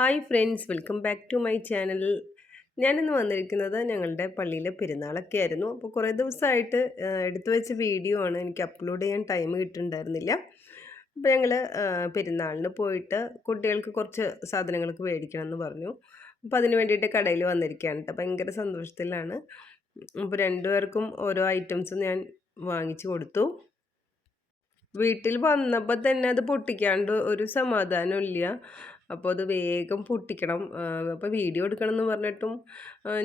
Hi friends, welcome back to my channel. ഞാനിന്ന് വന്നിരിക്കുന്നത് ഞങ്ങളുടെ പള്ളിയിലെ പെരുന്നാളൊക്കെ ആയിരുന്നു. അപ്പോൾ കുറേ ദിവസമായിട്ട് എടുത്തു വെച്ച വീഡിയോ ആണ്, എനിക്ക് അപ്ലോഡ് ചെയ്യാൻ ടൈം കിട്ടുന്നുണ്ടായിരുന്നില്ല. അപ്പോൾ ഞങ്ങൾ പെരുന്നാളിന് പോയിട്ട് കുട്ടികൾക്ക് കുറച്ച് സാധനങ്ങളൊക്കെ മേടിക്കണം എന്ന് പറഞ്ഞു. അപ്പോൾ അതിന് വേണ്ടിയിട്ട് കടയിൽ വന്നിരിക്കുകയാണ് കേട്ടോ. ഭയങ്കര സന്തോഷത്തിലാണ്. അപ്പോൾ രണ്ടുപേർക്കും ഓരോ ഐറ്റംസ് ഞാൻ വാങ്ങിച്ചു കൊടുത്തു. വീട്ടിൽ വന്നപ്പോൾ തന്നെ അത് പൊട്ടിക്കാണ്ട് ഒരു സമാധാനം ഇല്ല. അപ്പോൾ അത് വേഗം പൊട്ടിക്കണം. അപ്പോൾ വീഡിയോ എടുക്കണം എന്ന് പറഞ്ഞിട്ടും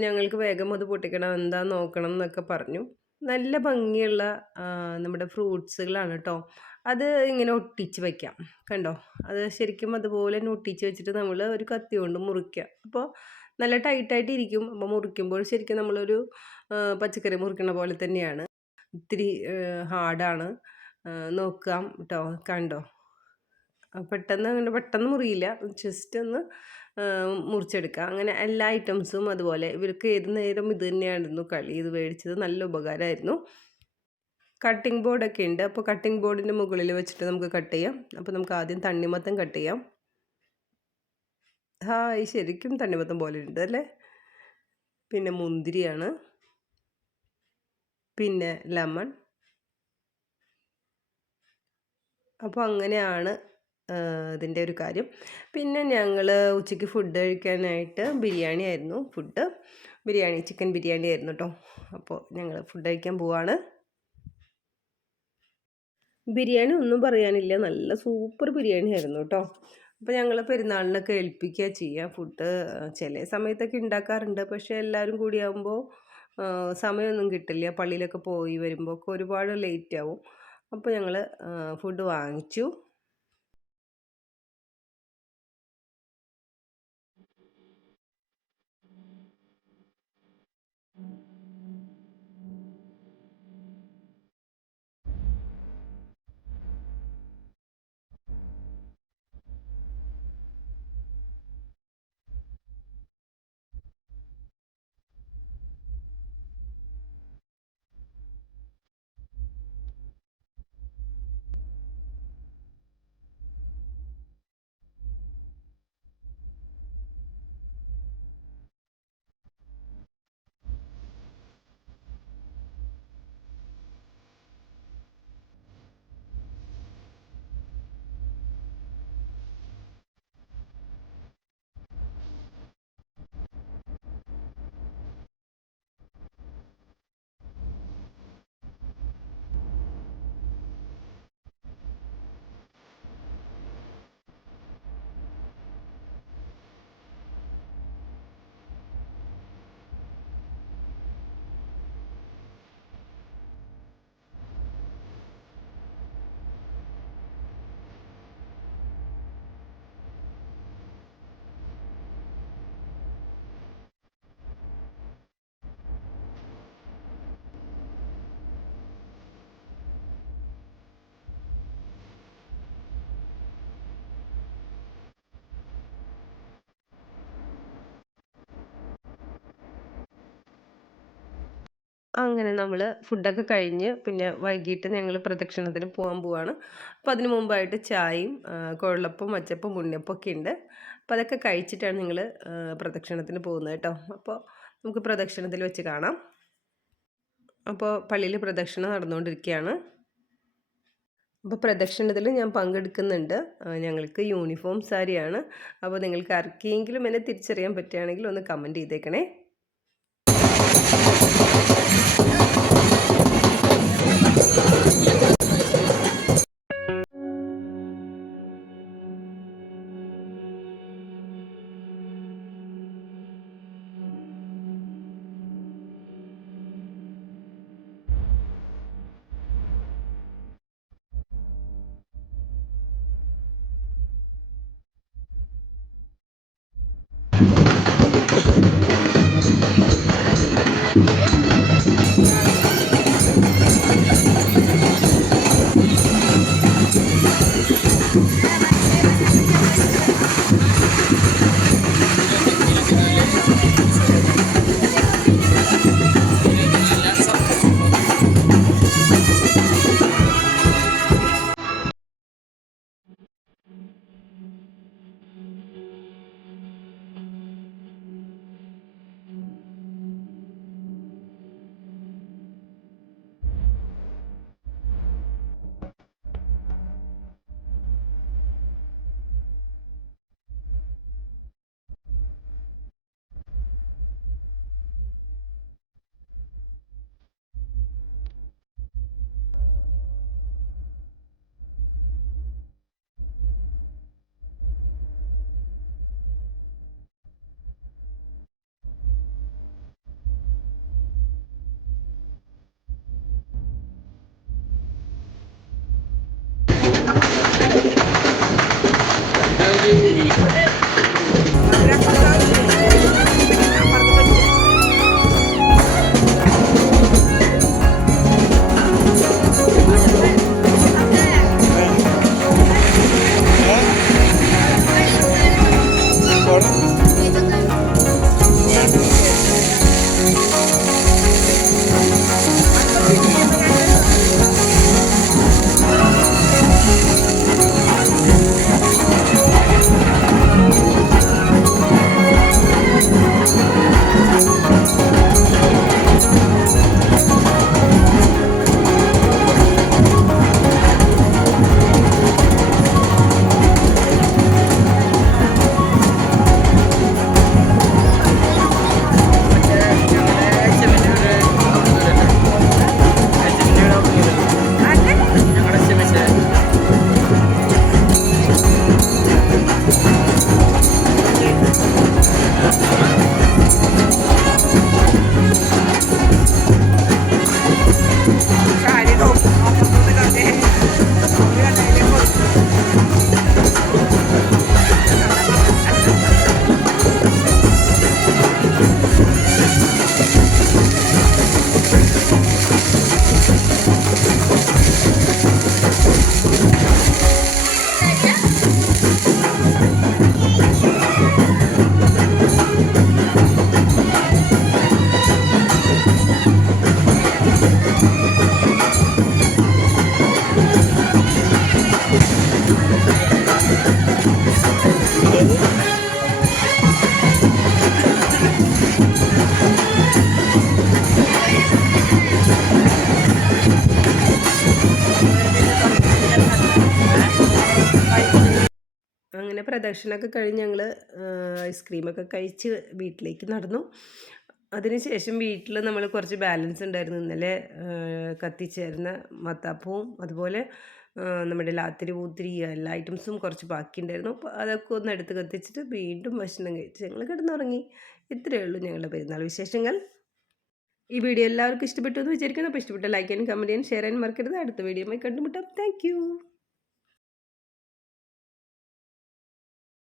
ഞങ്ങൾക്ക് വേഗം അത് പൊട്ടിക്കണം, എന്താ നോക്കണം എന്നൊക്കെ പറഞ്ഞു. നല്ല ഭംഗിയുള്ള നമ്മുടെ ഫ്രൂട്ട്സുകളാണ് കേട്ടോ. അത് ഇങ്ങനെ ഒട്ടിച്ച് വയ്ക്കാം, കണ്ടോ? അത് ശരിക്കും അതുപോലെ തന്നെ ഒട്ടിച്ച് വെച്ചിട്ട് നമ്മൾ ഒരു കത്തി കൊണ്ട് മുറിക്കുക. അപ്പോൾ നല്ല ടൈറ്റായിട്ട് ഇരിക്കും. അപ്പോൾ മുറിക്കുമ്പോൾ ശരിക്കും നമ്മളൊരു പച്ചക്കറി മുറിക്കണ പോലെ തന്നെയാണ്. ഇത്തിരി ഹാർഡാണ്. നോക്കാം കേട്ടോ, കണ്ടോ? പെട്ടെന്ന് മുറിയില്ല, ജസ്റ്റ് ഒന്ന് മുറിച്ചെടുക്കുക. അങ്ങനെ എല്ലാ ഐറ്റംസും അതുപോലെ ഇവർക്ക് ഏത് നേരം ഇത് തന്നെയായിരുന്നു കളി. ഇത് മേടിച്ചത് നല്ല ഉപകാരമായിരുന്നു. കട്ടിംഗ് ബോർഡൊക്കെ ഉണ്ട്. അപ്പോൾ കട്ടിംഗ് ബോർഡിൻ്റെ മുകളിൽ വെച്ചിട്ട് നമുക്ക് കട്ട് ചെയ്യാം. അപ്പോൾ നമുക്ക് ആദ്യം തണ്ണിമത്തൻ കട്ട് ചെയ്യാം. ഹായ്, ശരിക്കും തണ്ണിമത്തൻ പോലെ ഉണ്ട് അല്ലേ? പിന്നെ മുന്തിരിയാണ്, പിന്നെ ലെമൺ. അപ്പോൾ അങ്ങനെയാണ് ഇതിൻ്റെ ഒരു കാര്യം. പിന്നെ ഞങ്ങൾ ഉച്ചയ്ക്ക് ഫുഡ് കഴിക്കാനായിട്ട് ബിരിയാണി ആയിരുന്നു ബിരിയാണി, ചിക്കൻ ബിരിയാണി ആയിരുന്നു കേട്ടോ. അപ്പോൾ ഞങ്ങൾ ഫുഡ് കഴിക്കാൻ പോവാണ്. ബിരിയാണി ഒന്നും പറയാനില്ല, നല്ല സൂപ്പർ ബിരിയാണി ആയിരുന്നു കേട്ടോ. അപ്പോൾ ഞങ്ങൾ പെരുന്നാളിനൊക്കെ ഏൽപ്പിക്കുക ചെയ്യുക. ഫുഡ് ചില സമയത്തൊക്കെ ഉണ്ടാക്കാറുണ്ട്, പക്ഷേ എല്ലാവരും കൂടിയാകുമ്പോൾ സമയമൊന്നും കിട്ടില്ല. പള്ളിയിലൊക്കെ പോയി വരുമ്പോൾ ഒക്കെ ഒരുപാട് ലേറ്റ് ആവും. അപ്പോൾ ഞങ്ങൾ ഫുഡ് വാങ്ങിച്ചു. അങ്ങനെ നമ്മൾ ഫുഡൊക്കെ കഴിഞ്ഞ് പിന്നെ വൈകിട്ട് ഞങ്ങൾ പ്രദക്ഷിണത്തിന് പോകാൻ പോവാണ്. അപ്പോൾ അതിന് മുമ്പായിട്ട് ചായയും കുഴലപ്പം, അച്ചപ്പം, ഉണ്ണിയപ്പം ഒക്കെ ഉണ്ട്. അപ്പോൾ അതൊക്കെ കഴിച്ചിട്ടാണ് ഞങ്ങൾ പ്രദക്ഷിണത്തിന് പോകുന്നത് കേട്ടോ. അപ്പോൾ നമുക്ക് പ്രദക്ഷിണത്തിൽ വെച്ച് കാണാം. അപ്പോൾ പള്ളിയിൽ പ്രദക്ഷിണം നടന്നുകൊണ്ടിരിക്കുകയാണ്. അപ്പോൾ പ്രദക്ഷിണത്തിൽ ഞാൻ പങ്കെടുക്കുന്നുണ്ട്. ഞങ്ങൾക്ക് യൂണിഫോം സാരിയാണ്. അപ്പോൾ നിങ്ങൾക്ക് ആർക്കെങ്കിലും എന്നെ തിരിച്ചറിയാൻ പറ്റുകയാണെങ്കിൽ ഒന്ന് കമൻറ്റ് ചെയ്തേക്കണേ. പ്രദക്ഷിണമൊക്കെ കഴിഞ്ഞ് ഞങ്ങൾ ഐസ്ക്രീമൊക്കെ കഴിച്ച് വീട്ടിലേക്ക് നടന്നു. അതിനുശേഷം വീട്ടിൽ നമ്മൾ കുറച്ച് ബാലൻസ് ഉണ്ടായിരുന്നു ഇന്നലെ കത്തിച്ചേർന്ന മത്താപ്പവും അതുപോലെ നമ്മുടെ ലാത്തിരി പൂത്തിരി എല്ലാ ഐറ്റംസും കുറച്ച് ബാക്കിയുണ്ടായിരുന്നു. അപ്പോൾ അതൊക്കെ ഒന്ന് എടുത്ത് കത്തിച്ചിട്ട് വീണ്ടും ഭക്ഷണം കഴിച്ച് ഞങ്ങൾ കിടന്നുറങ്ങി. ഇത്രയേ ഉള്ളൂ ഞങ്ങളുടെ പെരുന്നാൾ വിശേഷങ്ങൾ. ഈ വീഡിയോ എല്ലാവർക്കും ഇഷ്ടപ്പെട്ടു എന്ന് വിചാരിക്കുന്നു. അപ്പോൾ ഇഷ്ടപ്പെട്ട ലൈക്ക് ചെയ്യാനും കമൻറ്റ് ചെയ്യാനും ഷെയർ ചെയ്യാനും മറക്കരുത്. അടുത്ത വീഡിയോയുമായി കണ്ടുമുട്ടാം. താങ്ക്